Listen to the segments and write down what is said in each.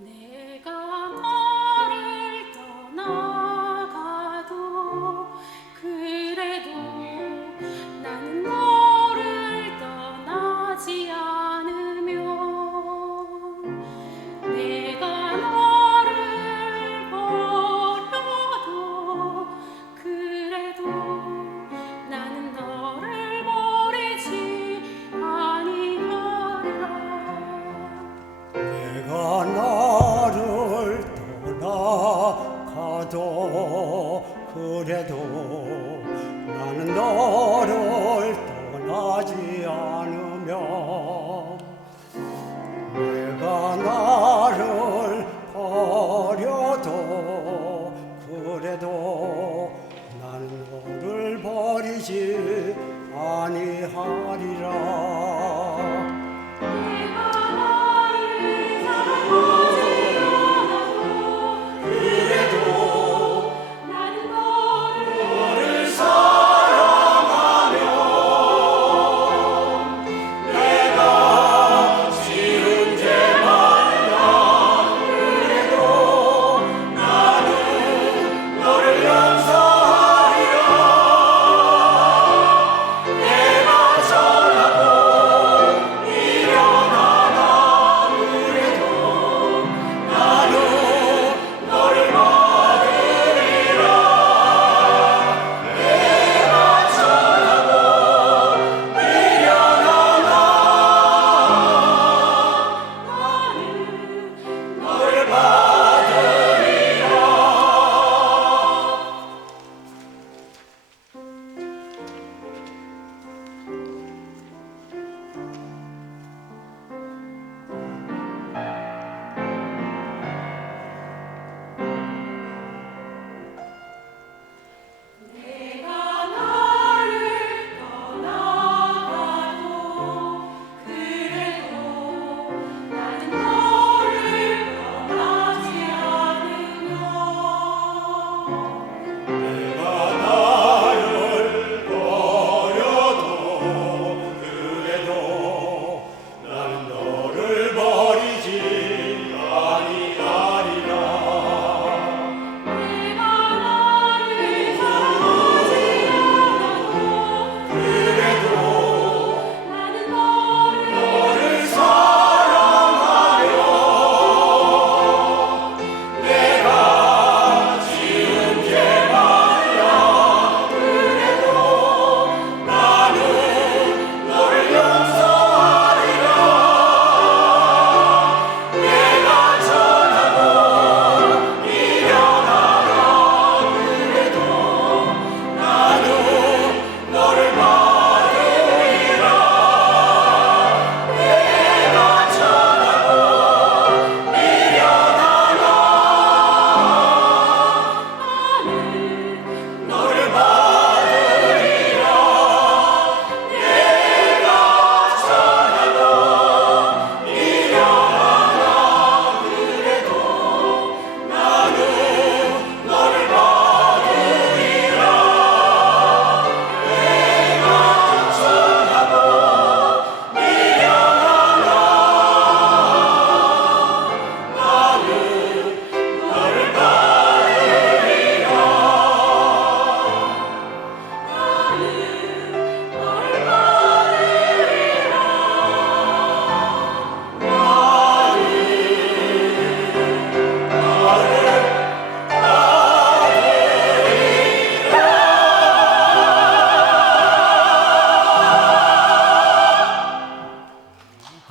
Nee. 그래도 나는 너를 떠나지 않으며 내가 나를 버려도 그래도 나는 너를 버리지 아니하리.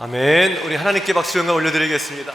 아멘. 우리 하나님께 박수 영광 올려드리겠습니다.